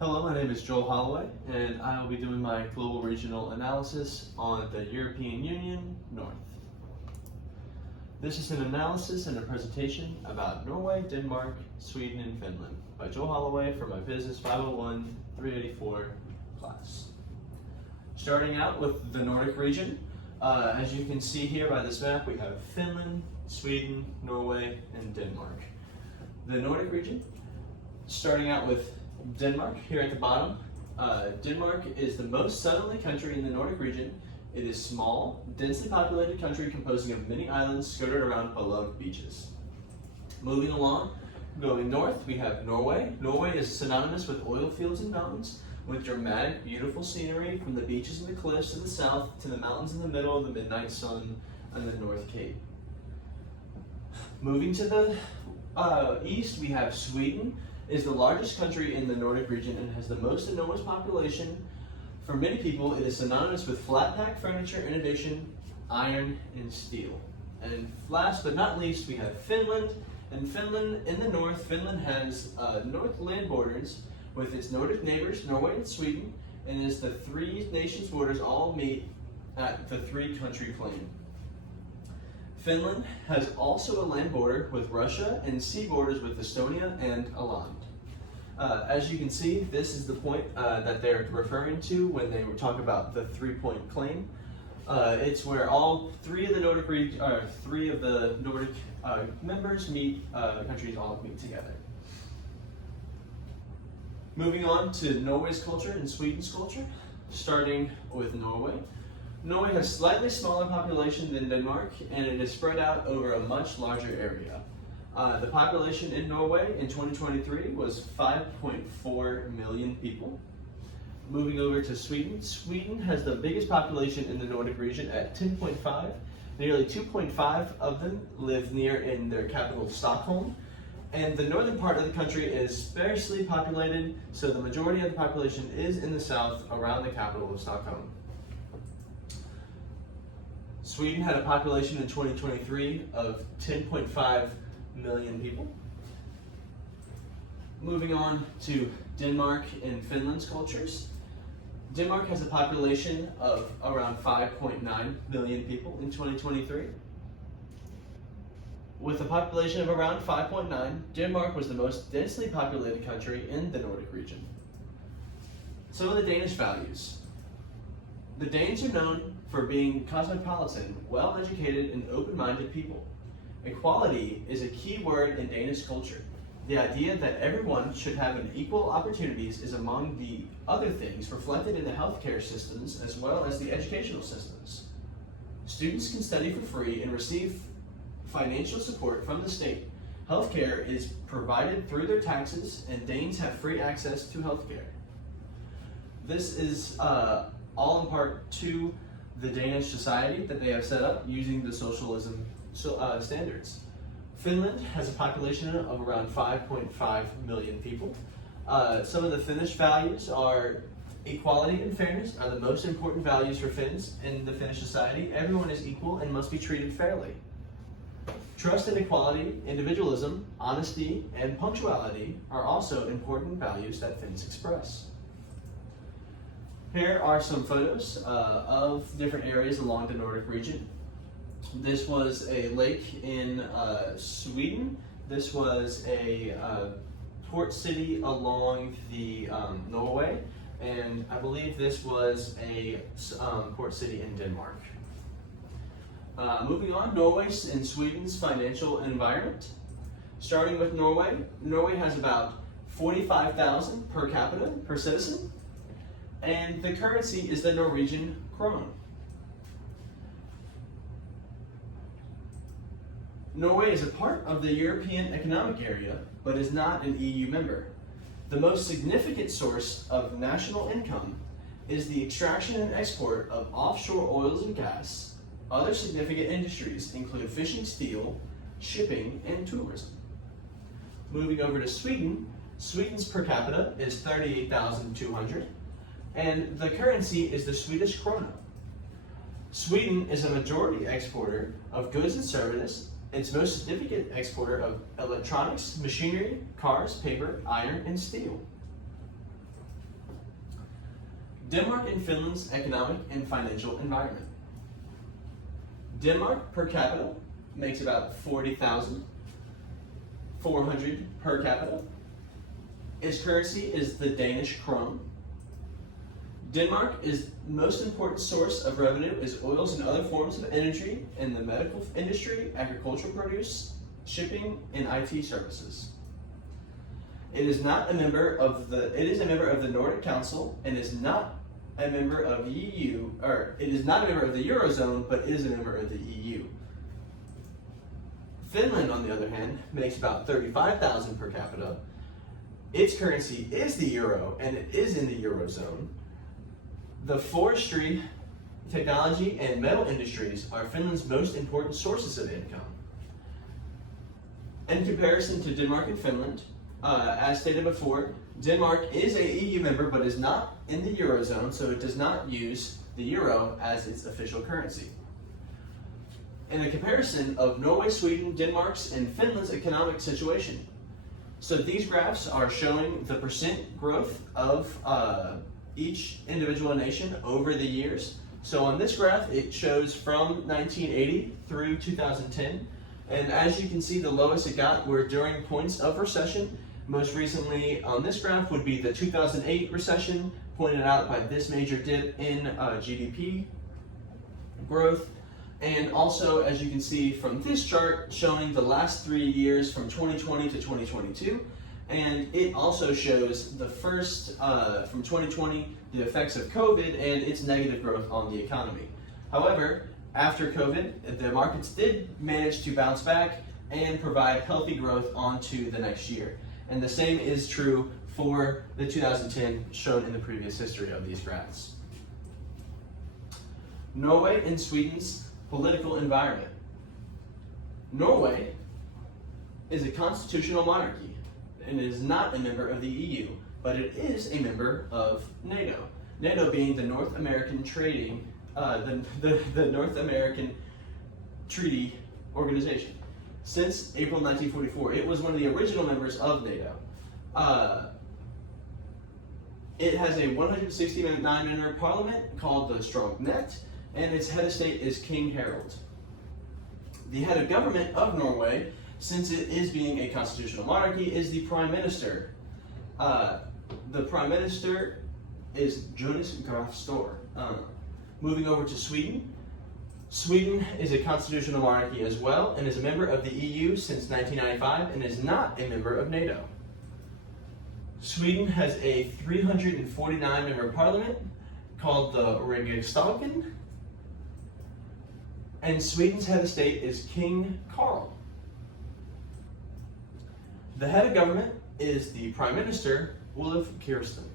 Hello, my name is Joel Holloway, and I will be doing my global regional analysis on the European Union North. This is an analysis and a presentation about Norway, Denmark, Sweden, and Finland by Joel Holloway for my Business 501 384 class. Starting out with the Nordic region, as you can see here by this map, we have Finland, Sweden, Norway, and Denmark. The Nordic region, starting out with Denmark here at the bottom. Denmark is the most southerly country in the Nordic region. It is small, densely populated country composing of many islands skirted around beloved beaches. Moving along, going north, we have Norway. Norway is synonymous with oil fields and mountains, with dramatic, beautiful scenery from the beaches and the cliffs to the south to the mountains in the middle of the midnight sun and the North Cape. Moving to the east, we have Sweden. It is the largest country in the Nordic region and has the most enormous population. For many people, it is synonymous with flat pack furniture, innovation, iron, and steel. And last but not least, we have Finland. And Finland, in the north, Finland has north land borders with its Nordic neighbors, Norway and Sweden, and as the three nations' borders all meet at the three-country plain. Finland has also a land border with Russia and sea borders with Estonia and Åland. As you can see, this is the point that they're referring to when they talk about the three-point claim. It's where all three of the Nordic members meet, countries all meet together. Moving on to Norway's culture and Sweden's culture, starting with Norway. Norway has slightly smaller population than Denmark, and it is spread out over a much larger area. The population in Norway in 2023 was 5.4 million people. Moving over to Sweden, Sweden has the biggest population in the Nordic region at 10.5. Nearly 2.5 of them live near in their capital, Stockholm. And the northern part of the country is sparsely populated, so the majority of the population is in the south around the capital of Stockholm. Sweden had a population in 2023 of 10.5 million people. Moving on to Denmark and Finland's cultures. Denmark has a population of around 5.9 million people in 2023. With a population of around 5.9, Denmark was the most densely populated country in the Nordic region. Some of the Danish values. The Danes are known for being cosmopolitan, well-educated, and open-minded people. Equality is a key word in Danish culture. The idea that everyone should have an equal opportunities is among the other things reflected in the healthcare systems as well as the educational systems. Students can study for free and receive financial support from the state. Healthcare is provided through their taxes, and Danes have free access to healthcare. This is all in part to the Danish society that they have set up using the socialism standards. Finland has a population of around 5.5 million people. Some of the Finnish values are equality and fairness are the most important values for Finns in the Finnish society. Everyone is equal and must be treated fairly. Trust and equality, individualism, honesty, and punctuality are also important values that Finns express. Here are some photos of different areas along the Nordic region. This was a lake in Sweden. This was a port city along the Norway, and I believe this was a port city in Denmark. Moving on, Norway's and Sweden's financial environment. Starting with Norway, Norway has about 45,000 per capita per citizen, and the currency is the Norwegian krone. Norway is a part of the European Economic Area, but is not an EU member. The most significant source of national income is the extraction and export of offshore oils and gas. Other significant industries include fishing, steel, shipping, and tourism. Moving over to Sweden, Sweden's per capita is 38,200, and the currency is the Swedish krona. Sweden is a majority exporter of goods and services. Its most significant exporter of electronics, machinery, cars, paper, iron, and steel. Denmark and Finland's economic and financial environment. Denmark per capita makes about 40,400 per capita. Its currency is the Danish krone. Denmark is most important source of revenue is oils and other forms of energy in the medical industry, agricultural produce, shipping, and IT services. It is not a member of the Nordic Council and is not a member of EU, or it is not a member of the Eurozone, but is a member of the EU. Finland, on the other hand, makes about 35,000 per capita. Its currency is the euro, and it is in the Eurozone. The forestry, technology, and metal industries are Finland's most important sources of income. In comparison to Denmark and Finland, as stated before, Denmark is a EU member but is not in the Eurozone, so it does not use the euro as its official currency. In a comparison of Norway, Sweden, Denmark's, and Finland's economic situation. So these graphs are showing the percent growth of each individual nation over the years. So on this graph, it shows from 1980 through 2010. And as you can see, the lowest it got were during points of recession. Most recently on this graph would be the 2008 recession, pointed out by this major dip in GDP growth. And also, as you can see from this chart, showing the last 3 years from 2020 to 2022. And it also shows the first, from 2020, the effects of COVID and its negative growth on the economy. However, after COVID, the markets did manage to bounce back and provide healthy growth onto the next year. And the same is true for the 2010 shown in the previous history of these graphs. Norway and Sweden's political environment. Norway is a constitutional monarchy and is not a member of the EU, but it is a member of NATO. NATO being the North American Trading, the North American Treaty Organization. Since April 1944, it was one of the original members of NATO. It has a 169-member parliament called the Stortinget, and its head of state is King Harald. The head of government of Norway, since it is being a constitutional monarchy, is the Prime Minister. The Prime Minister is Jonas Graf Stor. Moving over to Sweden. Sweden is a constitutional monarchy as well and is a member of the EU since 1995 and is not a member of NATO. Sweden has a 349-member parliament called the Riksdagen, and Sweden's head of state is King Carl. The head of government is the Prime Minister, Ulf Kristersson.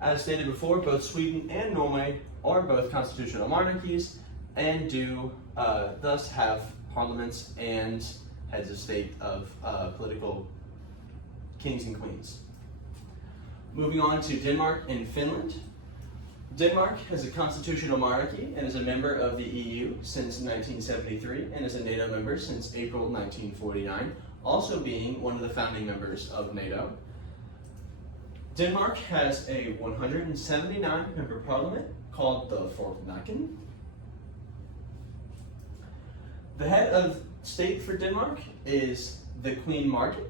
As stated before, both Sweden and Norway are both constitutional monarchies and do thus have parliaments and heads of state of political kings and queens. Moving on to Denmark and Finland. Denmark has a constitutional monarchy and is a member of the EU since 1973 and is a NATO member since April 1949, also being one of the founding members of NATO. Denmark has a 179-member parliament called the Folketinget. The head of state for Denmark is the Queen Margaret,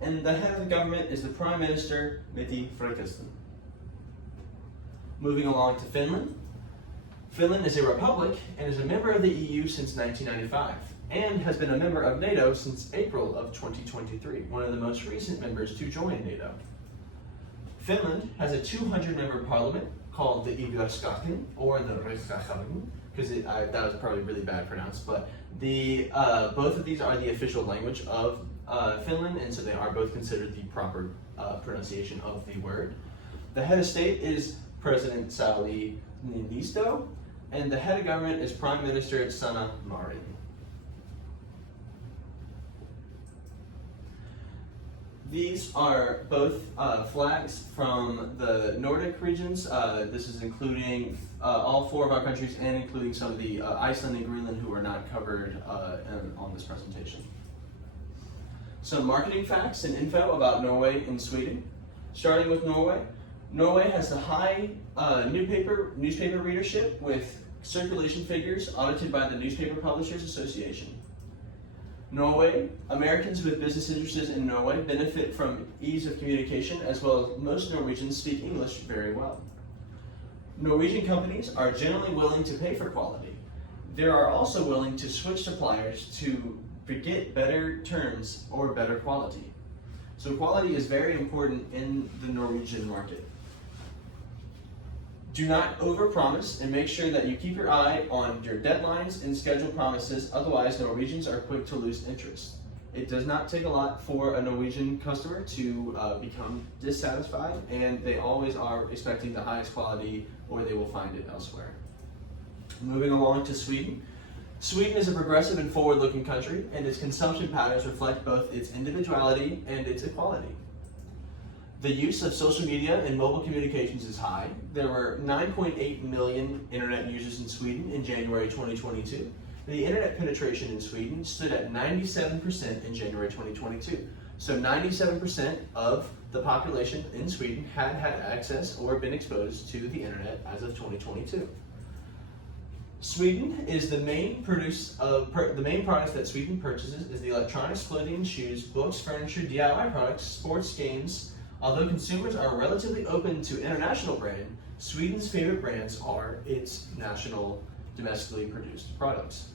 and the head of the government is the Prime Minister, Mette Frederiksen. Moving along to Finland. Finland is a republic and is a member of the EU since 1995 and has been a member of NATO since April of 2023, one of the most recent members to join NATO. Finland has a 200-member parliament called the Riksdagen, or the Riksdagen, because that was probably really bad pronounced, but both of these are the official language of Finland, and so they are both considered the proper pronunciation of the word. The head of state is President Sauli Niinisto, and the head of government is Prime Minister Sanna Marin. These are both flags from the Nordic regions. This is including all 4 of our countries and including some of the Iceland and Greenland who are not covered on this presentation. Some marketing facts and info about Norway and Sweden. Starting with Norway. Norway has the high newspaper readership with circulation figures audited by the Newspaper Publishers Association. Norway, Americans with business interests in Norway benefit from ease of communication, as well as most Norwegians speak English very well. Norwegian companies are generally willing to pay for quality. They are also willing to switch suppliers to get better terms or better quality. So quality is very important in the Norwegian market. Do not overpromise and make sure that you keep your eye on your deadlines and schedule promises, otherwise Norwegians are quick to lose interest. It does not take a lot for a Norwegian customer to become dissatisfied, and they always are expecting the highest quality or they will find it elsewhere. Moving along to Sweden. Sweden is a progressive and forward-looking country, and its consumption patterns reflect both its individuality and its equality. The use of social media and mobile communications is high. There were 9.8 million internet users in Sweden in January 2022. The internet penetration in Sweden stood at 97% in January 2022. So 97% of the population in Sweden had access or been exposed to the internet as of 2022. Sweden is the main products that Sweden purchases is the electronics, clothing and shoes, books, furniture, DIY products, sports, games. Although consumers are relatively open to international brand, Sweden's favorite brands are its national, domestically produced products.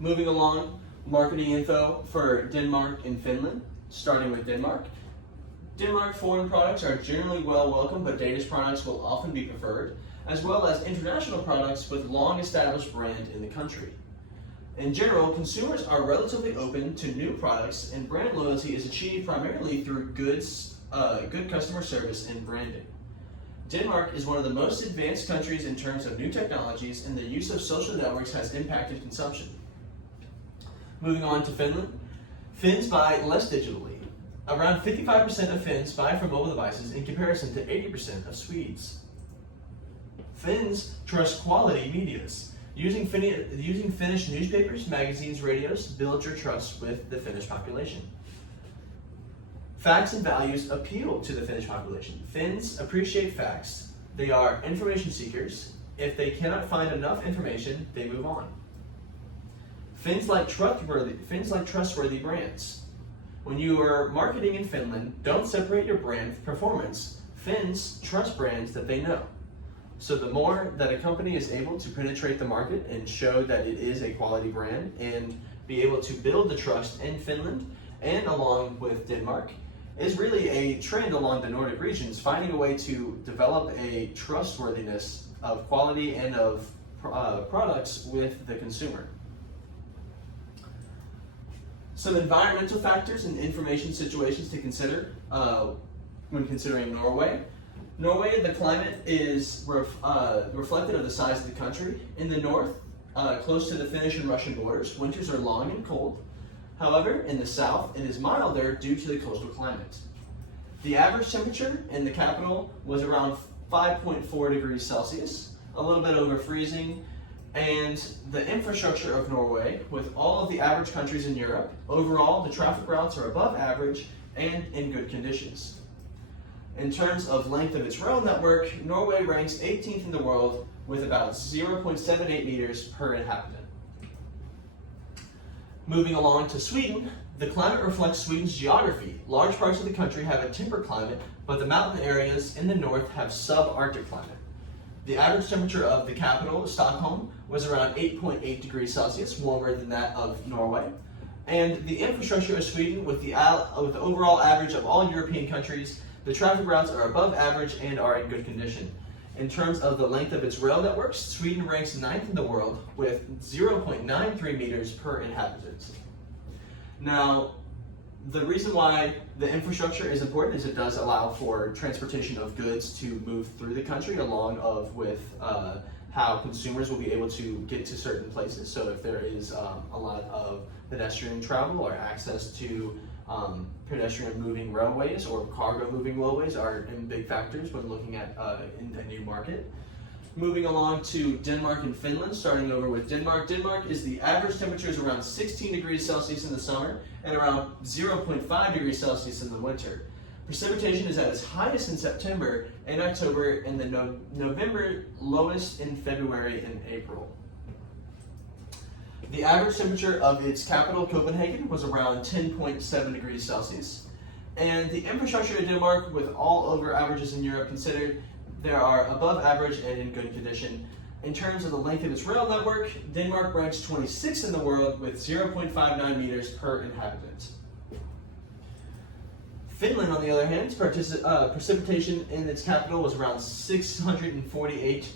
Moving along, marketing info for Denmark and Finland, starting with Denmark. Denmark foreign products are generally well welcomed, but Danish products will often be preferred, as well as international products with long-established brand in the country. In general, consumers are relatively open to new products, and brand loyalty is achieved primarily through good customer service and branding. Denmark is one of the most advanced countries in terms of new technologies, and the use of social networks has impacted consumption. Moving on to Finland. Finns buy less digitally. Around 55% of Finns buy from mobile devices in comparison to 80% of Swedes. Finns trust quality medias. Using Finnish newspapers, magazines, radios builds your trust with the Finnish population. Facts and values appeal to the Finnish population. Finns appreciate facts. They are information seekers. If they cannot find enough information, they move on. Finns like trustworthy brands. When you are marketing in Finland, don't separate your brand with performance. Finns trust brands that they know. So the more that a company is able to penetrate the market and show that it is a quality brand and be able to build the trust in Finland and along with Denmark is really a trend along the Nordic regions, finding a way to develop a trustworthiness of quality and of products with the consumer. Some environmental factors and information situations to consider when considering Norway. Norway, the climate is reflective of the size of the country. In the north, close to the Finnish and Russian borders, winters are long and cold. However, in the south, it is milder due to the coastal climate. The average temperature in the capital was around 5.4 degrees Celsius, a little bit over freezing, and the infrastructure of Norway, with all of the average countries in Europe, overall, the traffic routes are above average and in good conditions. In terms of length of its rail network, Norway ranks 18th in the world with about 0.78 meters per inhabitant. Moving along to Sweden, the climate reflects Sweden's geography. Large parts of the country have a temperate climate, but the mountain areas in the north have subarctic climate. The average temperature of the capital, Stockholm, was around 8.8 degrees Celsius, warmer than that of Norway. And the infrastructure of Sweden, with the overall average of all European countries, the traffic routes are above average and are in good condition. In terms of the length of its rail networks, Sweden ranks 9th in the world with 0.93 meters per inhabitant. Now, the reason why the infrastructure is important is it does allow for transportation of goods to move through the country along with how consumers will be able to get to certain places. So if there is a lot of pedestrian travel or access to pedestrian moving railways or cargo moving railways are big factors when looking at in a new market. Moving along to Denmark and Finland, starting over with Denmark. Denmark is the average temperature is around 16 degrees Celsius in the summer and around 0.5 degrees Celsius in the winter. Precipitation is at its highest in September and October, and the November lowest in February and April. The average temperature of its capital, Copenhagen, was around 10.7 degrees Celsius. And the infrastructure of Denmark, with all over averages in Europe considered, there are above average and in good condition. In terms of the length of its rail network, Denmark ranks 26th in the world with 0.59 meters per inhabitant. Finland, on the other hand, precipitation in its capital was around 648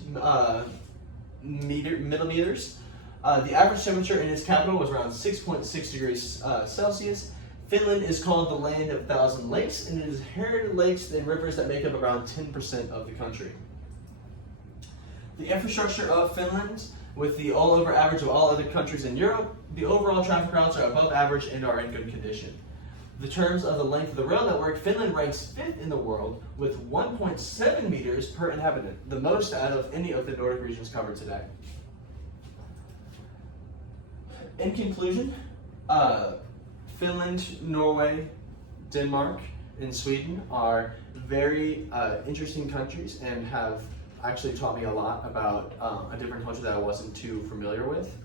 millimeters. The average temperature in its capital was around 6.6 degrees Celsius. Finland is called the land of 1,000 lakes, and it has inherited lakes and rivers that make up around 10% of the country. The infrastructure of Finland, with the all-over average of all other countries in Europe, the overall traffic routes are above average and are in good condition. The terms of the length of the rail network, Finland ranks 5th in the world with 1.7 meters per inhabitant, the most out of any of the Nordic regions covered today. In conclusion, Finland, Norway, Denmark, and Sweden are very interesting countries and have actually taught me a lot about a different culture that I wasn't too familiar with.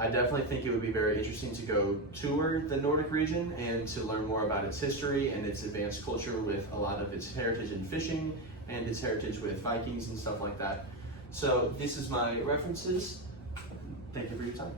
I definitely think it would be very interesting to go tour the Nordic region and to learn more about its history and its advanced culture with a lot of its heritage in fishing and its heritage with Vikings and stuff like that. So this is my references. Thank you for your time.